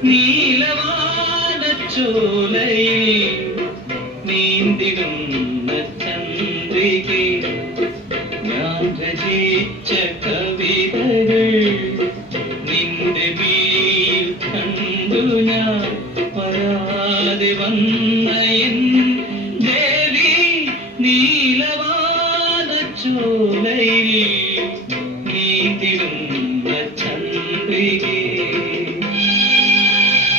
നീലവാനച്ചോലയിൽ നീന്തിടുന്ന ചന്ദ്രികെ ഞാൻ രചിച്ച കവിതകൾ നിന്റെ വീൽ കണ്ടു ഞാൻ വരാതെ വന്ന എൻ ദേവി നീലവാനച്ചോലയിൽ